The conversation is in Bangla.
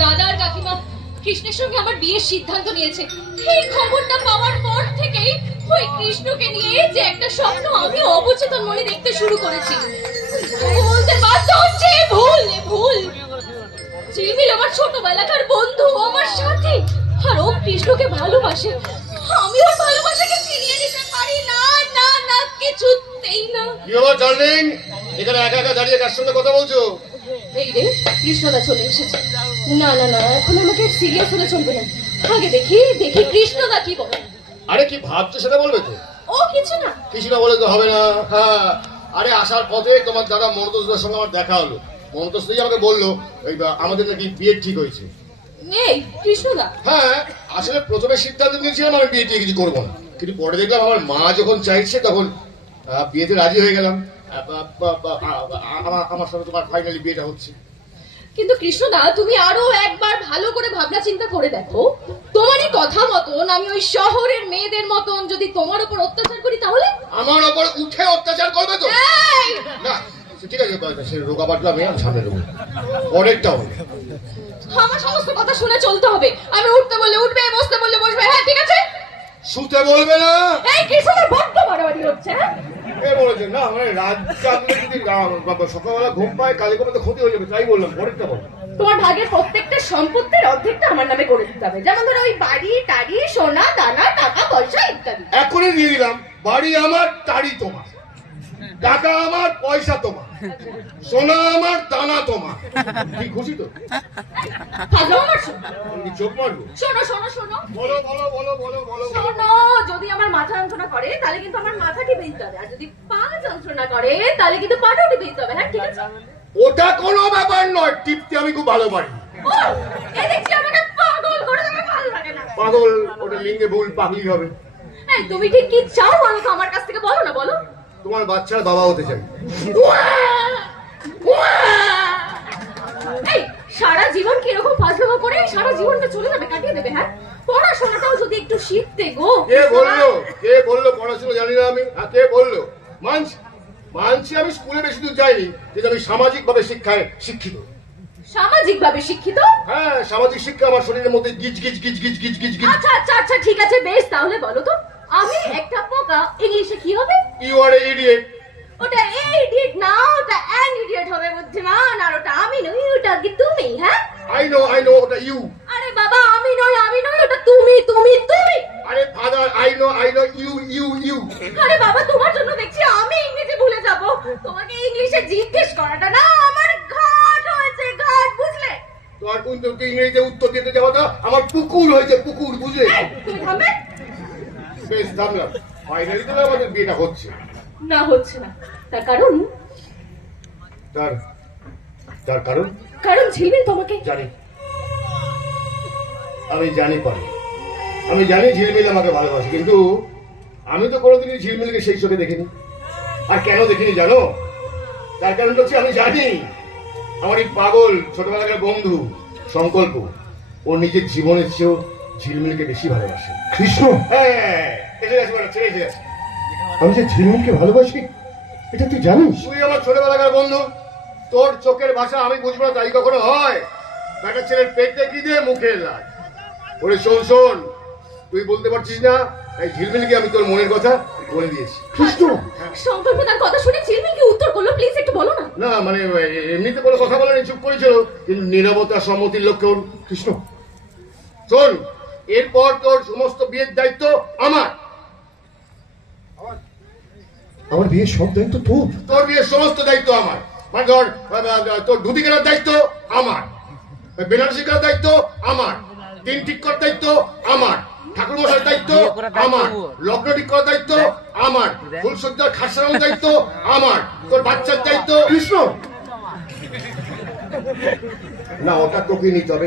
দাদা আর কাকিমা কৃষ্ণের সঙ্গে আমার বিয়ের সিদ্ধান্ত নিয়েছে। এই খবরটা পাওয়ার পর থেকেই ওই কৃষ্ণকে নিয়ে যে একটা স্বপ্ন আমি অবচেতন মনে দেখতে শুরু করেছি। বলতে বাধ্য হচ্ছে ভুল ভুল। ঝিলমিল আমার ছোটবেলাকার বন্ধু, আমার সাথী, আর ও কৃষ্ণকে ভালোবাসে। আমি ওর ভালোবাসাকে ফিরিয়ে দিতে পারি না, না না, কিছুতেই না। কি হলো ডার্লিং, এখানে একা একা দাঁড়িয়ে কার সঙ্গে কথা বলছো? এই রে, কৃষ্ণদা চলে এসেছে। না না না, এখন আমাকে সিরিয়াস হলে চলবে না। আগে দেখি দেখি কৃষ্ণদা কি বলে। আরে কি ভাবছো সেটা বলবে তো? ও কিছু না। কিছু না বলে তো হবে না। হ্যাঁ, আরে আসার পথে তোমার দাদা মনতোষদার সঙ্গে আমার দেখা হলো। মনতোষদাই আমাকে বললো আমাদের নাকি বিয়ে ঠিক হয়েছে। এই কৃষ্ণদা? হ্যাঁ, আসলে প্রথমে সিদ্ধান্ত নিয়েছিলাম আমি বিয়ে টিয়ে কিছু করবো না, কিন্তু পরে দেখলাম আমার মা যখন চাইছে তখন বিয়েতে রাজি হয়ে গেলাম। আমার সাথে তোমার ফাইনালি বিয়েটা হচ্ছে। কিন্তু কৃষ্ণদা, তুমি আরো একবার ভালো করে ভাবনা চিন্তা করে দেখো। তোমারই কথা মতন আমি ওই শহরের মেয়েদের মতন যদি তোমার উপর অত্যাচার করি তাহলে? আমার ওপর উঠে অত্যাচার করবে তো? এই! না ঠিক আছে, সে রোগা পাটলা মেয়ে, আমি সামনে দেবো, পরেরটা হবে। আমার সমস্ত কথা শুনে চলতে হবে। আমি উঠতে বললে উঠবে, বসতে বললে বসবে। হ্যাঁ ঠিক আছে। শুতে বলবে না। এই কৃষ্ণদা, বড্ড বাড়াবাড়ি হচ্ছে। হ্যাঁ এ বলেছে না, মানে রাত জাগলে যদি সকালবেলা ঘুম পায় কালে কোনো তো ক্ষতি হয়ে যাবে, তাই বললাম পরেরটা বল। তোমার ভাগের প্রত্যেকটা সম্পত্তির অর্ধেকটা আমার নামে করে দিতে হবে। যেমন ধরো ওই বাড়ি টাড়ি, সোনা দানা, টাকা পয়সা ইত্যাদি। এখনই দিয়ে দিলাম, বাড়ি আমার, টাড়ি তোমার, টাকা আমার, পয়সা তোমার, সোনা আমার, দানা তোমার। কি খুশি তো? ফাজলামো আমার শোনো। আমি কি চোখ মারবো? শোনো শোনো শোনো বলো বলো বলো বলো বলো। শোনো, যদি আমার মাথা যন্ত্রণা করে তাহলে কিন্তু আমার মাথা টিপে দিতে হবে, আর যদি পা যন্ত্রণা করে তাহলে কিন্তু পাটাও টিপে দিতে হবে। হ্যাঁ ঠিক আছে। ওটা কোনো ব্যাপার নয়, টিপতে আমি খুব ভালো পারি। ও, এই দেখছি আমাকে পাগল করে দেবে, ভালো লাগে না। পাগল ওটা লিঙ্গে ভুল, পাগলি হবে। এই তুমি ঠিক কি চাও বলো তো, আমার কাছ থেকে বলো না, বলো। তোমার বাচ্চার বাবা হতে চাই। এই সারা জীবন কিরকম ফাজলামো করে সারা জীবনটা চলে যাবে, কাটিয়ে দেবে। হ্যাঁ, পড়াশোনাটাও যদি একটু শিখতে গো। কে বললো? কে বললো পড়াশোনা জানি না আমি? কে বললো? মানছি আমি স্কুলে বেশি দূর যাইনি, কিন্তু আমি সামাজিক ভাবে শিক্ষায় শিক্ষিত। সামাজিক ভাবে শিক্ষিত? হ্যাঁ, সামাজিক শিক্ষা আমার শরীরের মধ্যে গিজ গিজ গিজ গিজ গিজ গিজ গিজ। আচ্ছা আচ্ছা আচ্ছা, ঠিক আছে বেশ, তাহলে বলো তো আমি একটা পোকা, ইংলিশে কি হবে? You are a idiot. ওটা ইডিয়েট না, ওটা অ্যান ইডিয়েট হবে, বুদ্ধিমান। আর ওটা আমি নই, ওটা কি তুমি? হ্যাঁ আই নো ওটা ইউ। আরে বাবা, আমি নই ওটা তুমি তুমি তুমি। আরে father, I know you you you. আরে বাবা, তোমার জন্য দেখছি আমি ইংরেজি ভুলে যাব। তোমাকে ইংলিশে জিজ্ঞেস করাটা না আমার ঘাট হয়েছে, ঘাট, বুঝলে? তোমার কোন ইংরেজিতে উত্তর দিতে যাবো না, আমার পুকুর হয়েছে, পুকুর, বুঝলে? তুমি থামবে? বেশ থামলাম। ফাইনালি তো আমাদের বিয়েটা হচ্ছে। না হচ্ছে না, তার কারণ? তার কারণ কারণ ঝিলমিল তোমাকে জানি। আমি জানি পারি, আমি জানি ঝিলমিল আমাকে ভালোবাসে, কিন্তু আমি তো কোনোদিনই ঝিলমিলকে সেই চোখে দেখিনি। আর কেন দেখিনি জানো? তার কারণ হচ্ছে আমি জানি আমার এই পাগল ছোটবেলাকার বন্ধু সংকল্প ও নিজের জীবনের চেয়েও ঝিলমিলকে বেশি ভালোবাসে। কৃষ্ণ, হ্যাঁ, এসে গেছে, ছেড়ে এসে গেছে। আমি যে ঝিলমিলকে ভালোবাসি এটা তুই জানিস? তুই আমার ছোটবেলাকার বন্ধু, তোর চোখের ভাষা আমি বুঝবো না তাই কখনো হয়? একটা ছেলের পেটে কি দিয়ে মুখে লাগ। ওরে শোন, তুই বলতে পারছিস না, এই ঝিলমিলকে আমি তোর মনের কথা বলে দিয়েছি। কৃষ্ণ, সংকল্প তার কথা শুনে ঝিলমিলকে উত্তর করলো, প্লিজ একটু বলো না। না মানে এমনিতে কোনো কথা বলেনি, চুপ করেছিল, কিন্তু নীরবতা সম্মতির লক্ষ্যে। কৃষ্ণ শোন, এরপর তোর সমস্ত বিয়ের দায়িত্ব আমার। আমার বিয়ের সব দায়িত্ব তোর? তোর বিয়ের সমস্ত দায়িত্ব আমার। মানে ধর, তোর ধুতি কেনার দায়িত্ব আমার, বেনারসি কেনার দায়িত্ব আমার, দিন ঠিক করার দায়িত্ব আমার, ঠাকুর মশার দায়িত্ব আমার, লগ্ন ঠিক করার দায়িত্ব আমার, ফুলসজ্জার খাট সারানোর দায়িত্ব আমার, তোর বাচ্চার দায়িত্ব। কৃষ্ণ, না, ওটা তোকে নিতে হবে।